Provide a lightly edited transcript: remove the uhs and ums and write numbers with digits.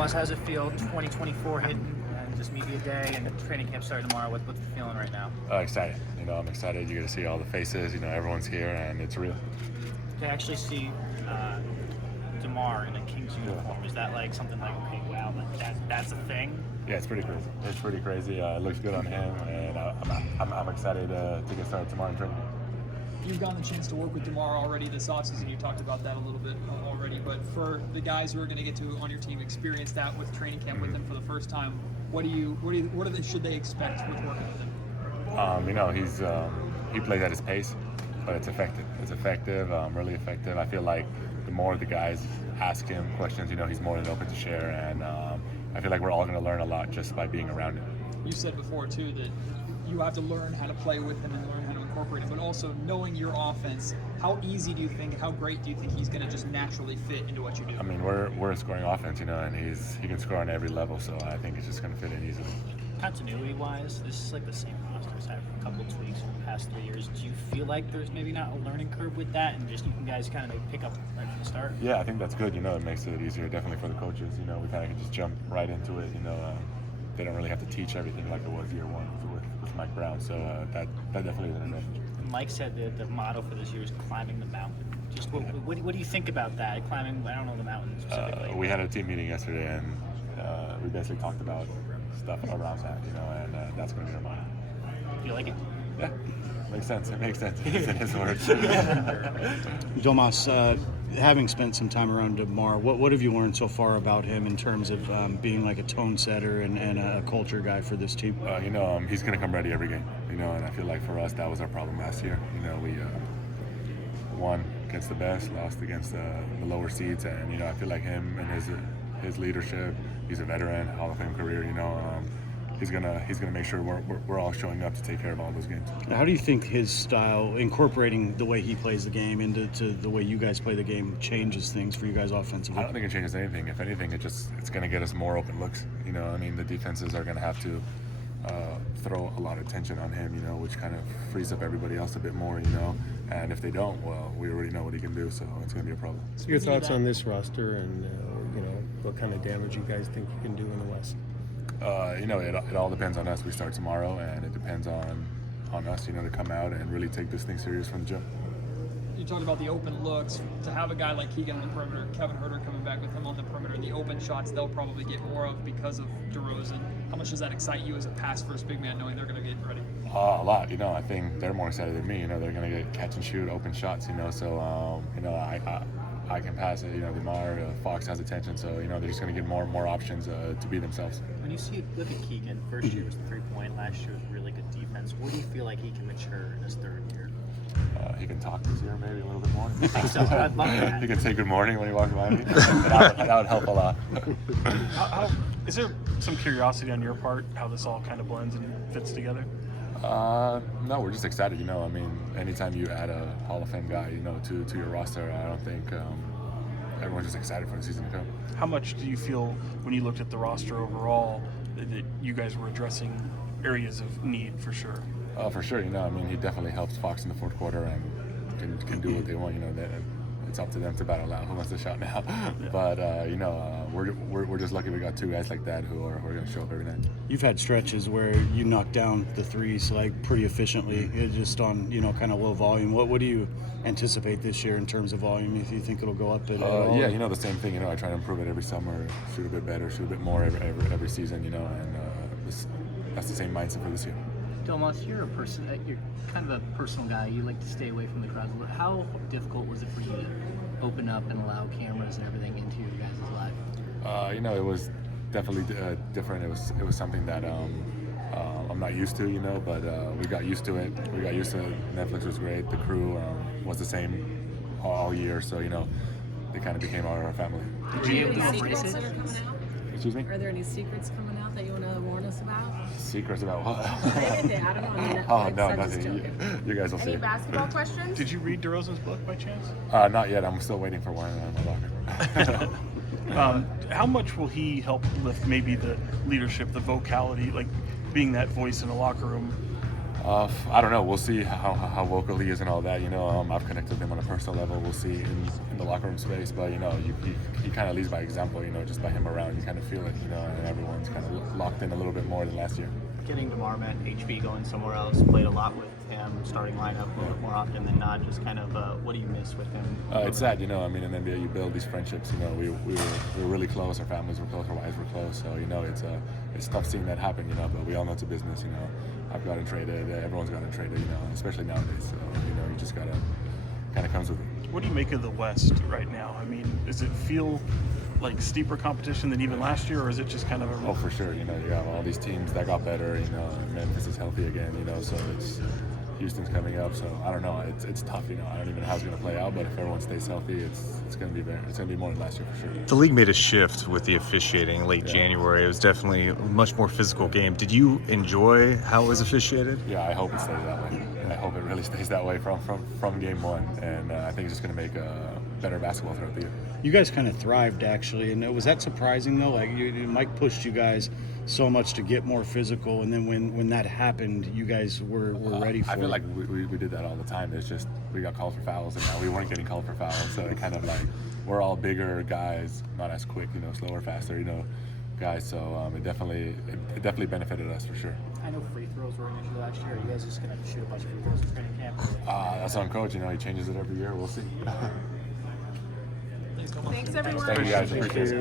Domas, how's it feel? 2024 hitting and just media day and training camp starting tomorrow. What's the feeling right now? Excited. I'm excited. You're going to see all the faces. Everyone's here and it's real. To actually see DeMar in a Kings uniform, is that like something like, okay, wow, that's a thing? Yeah, it's pretty crazy. It's pretty crazy. It looks good on him, and I'm excited to get started tomorrow in training. You've gotten the chance to work with DeMar already this offseason. You talked about that a little bit already. But for the guys who are going to get to on your team experience that with training camp with him for the first time, what should they expect with working with him? He plays at his pace, but it's effective. It's effective, really effective. I feel like the more the guys ask him questions, he's more than open to share, and I feel like we're all going to learn a lot just by being around him. You said before too that you have to learn how to play with him and learn how to incorporate him, but also knowing your offense, how easy do you think, how great do you think he's going to just naturally fit into what you do? I mean, we're a scoring offense, and he can score on every level, so I think it's just going to fit in easily. Continuity-wise, this is like the same roster. It's had a couple tweaks in the past 3 years. Do you feel like there's maybe not a learning curve with that, and just you can guys kind of pick up right from the start? Yeah, I think that's good. It makes it easier, definitely for the coaches. We kind of can just jump right into it. They don't really have to teach everything like it was year one with Mike Brown. So that definitely is an advantage. Mike said that the motto for this year is climbing the mountain. Just what do you think about that? Climbing, I don't know the mountain specifically. We had a team meeting yesterday, and we basically talked about stuff around that, and that's going to be our motto. Do you like it? Yeah, makes sense. It makes sense. It's in his words. Domas, having spent some time around DeMar, what have you learned so far about him in terms of being like a tone setter and a culture guy for this team? He's going to come ready every game, and I feel like for us that was our problem last year. We won against the best, lost against the lower seeds, and I feel like him and his leadership. He's a veteran, Hall of Fame career. He's gonna make sure we're all showing up to take care of all those games. How do you think his style, incorporating the way he plays the game into the way you guys play the game, changes things for you guys offensively? I don't think it changes anything. If anything, it's gonna get us more open looks. The defenses are gonna have to throw a lot of tension on him, which kind of frees up everybody else a bit more, And if they don't, well, we already know what he can do, so it's gonna be a problem. So your thoughts on this roster and what kind of damage you guys think you can do in the West? It all depends on us. We start tomorrow, and it depends on us, to come out and really take this thing serious from the jump. You talked about the open looks. To have a guy like Keegan on the perimeter, Kevin Huerter coming back with him on the perimeter, the open shots they'll probably get more of because of DeRozan. How much does that excite you as a pass-first big man, knowing they're going to get ready? A lot. I think they're more excited than me. They're going to get catch and shoot, open shots. So I can pass it. DeMar, Fox has attention, so they're just going to get more options to be themselves. When you look at Keegan, first year was 3-point, last year was really good defense. Where do you feel like he can mature in his third year? He can talk this year maybe a little bit more. I think so. I'd love that. He can say good morning when he walks by me. that would help a lot. Is there some curiosity on your part how this all kind of blends and fits together? No, we're just excited. Anytime you add a Hall of Fame guy, to your roster, I don't think everyone's just excited for the season to come. How much do you feel when you looked at the roster overall that you guys were addressing areas of need for sure? For sure. He definitely helps Fox in the fourth quarter and can do what they want. It's up to them to battle out who wants the shot now. Yeah. But we're just lucky we got two guys like that who are going to show up every night. You've had stretches where you knock down the threes pretty efficiently, just on kind of low volume. What do you anticipate this year in terms of volume? If you think it'll go up at all? Yeah, the same thing. I try to improve it every summer, shoot a bit better, shoot a bit more every season. And that's the same mindset for this year. Domas, you're kind of a personal guy. You like to stay away from the crowd. How difficult was it for you to open up and allow cameras and everything into your guys' life? It was definitely different. It was something that I'm not used to, but we got used to it. We got used to it. Netflix was great. The crew was the same all year, so they kind of became our family. Are there any secrets that are coming out? Excuse me? Are there any secrets coming out that you want to warn us about? Secrets about what? Anything. I don't know. I mean, Oh, no, I'm just nothing. joking. You guys will see. Any basketball questions? Did you read DeRozan's book by chance? Not yet. I'm still waiting for one in my locker. How much will he help lift maybe the leadership, the vocality, like being that voice in the locker room? I don't know. We'll see how vocal he is and all that. I've connected with him on a personal level. We'll see in the locker room space. But he kind of leads by example. Just by him around, you kind of feel it. And everyone's kind of locked in a little bit more than last year. Getting DeMar meant HB going somewhere else. Played a lot with him, starting lineup a little bit more often than not. Just kind of, what do you miss with him? It's sad, in NBA you build these friendships. We were really close. Our families were close. Our wives were close. So it's tough seeing that happen. But we all know it's a business. I've gotten traded. Everyone's gotten traded. Especially nowadays. So you just gotta kind of comes with it. What do you make of the West right now? I mean, does it feel like steeper competition than even last year, or is it just kind of a... Oh, for sure. You have all these teams that got better. Memphis is healthy again. So Houston's coming up. So I don't know. It's tough. I don't even know how it's going to play out. But if everyone stays healthy, it's going to be more than last year for sure. The league made a shift with the officiating late January. It was definitely a much more physical game. Did you enjoy how it was officiated? Yeah, I hope it stays that way. And I hope it really stays that way from game one. And I think it's just going to make better basketball throughout the year. You guys kind of thrived, actually, and was that surprising though? Like Mike pushed you guys so much to get more physical, and then when that happened, you guys were ready for it. I feel like we did that all the time. It's just we got called for fouls, and now we weren't getting called for fouls. So it kind of like we're all bigger guys, not as quick, slower, faster, guys. So it definitely benefited us for sure. I know free throws were an issue last year. Are you guys just going to shoot a bunch of free throws in training camp? That's on coach. He changes it every year. We'll see. Thanks, everyone. Thank you guys. Appreciate it.